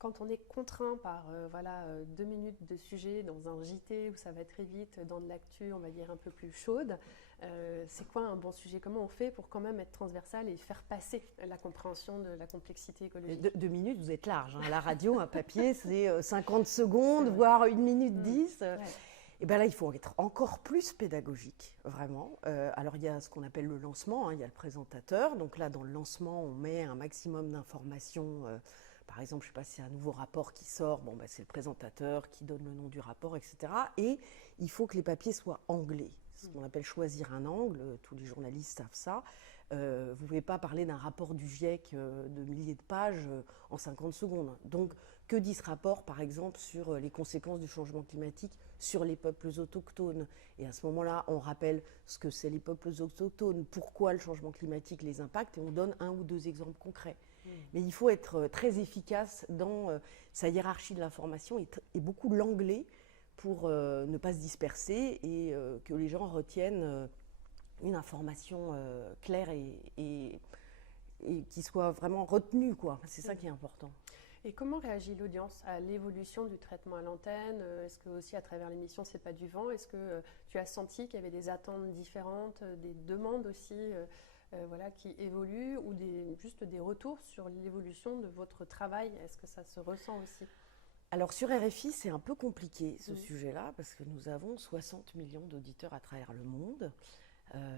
Quand on est contraint par 2 minutes de sujet dans un JT où ça va très vite, dans de l'actu, on va dire un peu plus chaude, c'est quoi un bon sujet? Comment on fait pour quand même être transversal et faire passer la compréhension de la complexité écologique? 2 minutes, vous êtes large. À la radio, un papier, c'est 50 secondes, C'est vrai. voire 1 minute 10. Ouais. Et bien là, il faut être encore plus pédagogique, vraiment. Alors, il y a ce qu'on appelle le lancement, il y a le présentateur. Donc là, dans le lancement, on met un maximum d'informations. Par exemple, je ne sais pas si c'est un nouveau rapport qui sort, c'est le présentateur qui donne le nom du rapport, etc. Et il faut que les papiers soient anglais. C'est ce qu'on appelle choisir un angle. Tous les journalistes savent ça. Vous ne pouvez pas parler d'un rapport du GIEC de milliers de pages en 50 secondes. Donc, que dit ce rapport, par exemple, sur les conséquences du changement climatique sur les peuples autochtones? Et à ce moment-là, on rappelle ce que c'est les peuples autochtones, pourquoi le changement climatique les impacte, et on donne 1 ou 2 exemples concrets. Mais il faut être très efficace dans sa hiérarchie de l'information et beaucoup de l'anglais pour ne pas se disperser et que les gens retiennent une information claire et qui soit vraiment retenue, quoi. C'est ça qui est important. Et comment réagit l'audience à l'évolution du traitement à l'antenne? Est-ce que aussi à travers l'émission C'est pas du vent, est-ce que tu as senti qu'il y avait des attentes différentes, des demandes aussi qui évoluent ou juste des retours sur l'évolution de votre travail? Est-ce que ça se ressent aussi? Alors sur RFI, c'est un peu compliqué ce sujet-là parce que nous avons 60 millions d'auditeurs à travers le monde.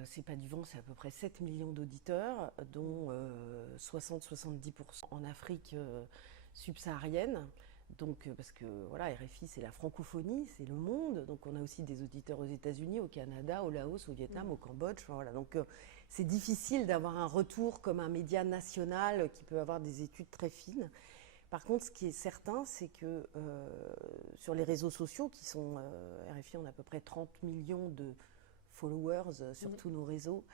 C'est pas du vent, c'est à peu près 7 millions d'auditeurs, dont 60-70% en Afrique subsaharienne. Donc, parce que voilà, RFI, c'est la francophonie, c'est le monde. Donc, on a aussi des auditeurs aux États-Unis, au Canada, au Laos, au Vietnam, au Cambodge. Enfin, voilà. Donc, c'est difficile d'avoir un retour comme un média national qui peut avoir des études très fines. Par contre, ce qui est certain, c'est que sur les réseaux sociaux, qui sont RFI, on a à peu près 30 millions de followers sur tous nos réseaux.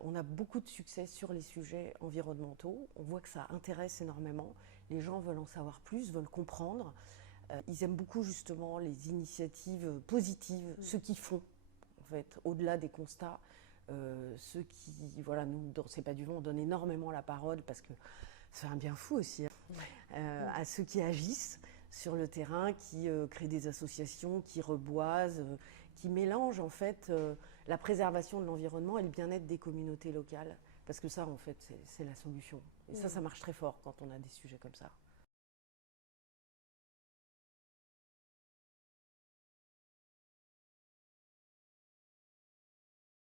On a beaucoup de succès sur les sujets environnementaux. On voit que ça intéresse énormément. Les gens veulent en savoir plus, veulent comprendre. Ils aiment beaucoup justement les initiatives positives, ceux qui font, en fait, au-delà des constats. Ceux qui, voilà, nous, dans C'est pas du vent, on donne énormément la parole parce que ça fait un bien fou aussi, à ceux qui agissent sur le terrain, qui créent des associations, qui reboisent, qui mélangent en fait la préservation de l'environnement et le bien-être des communautés locales. Parce que ça, en fait, c'est la solution. Et ça marche très fort quand on a des sujets comme ça.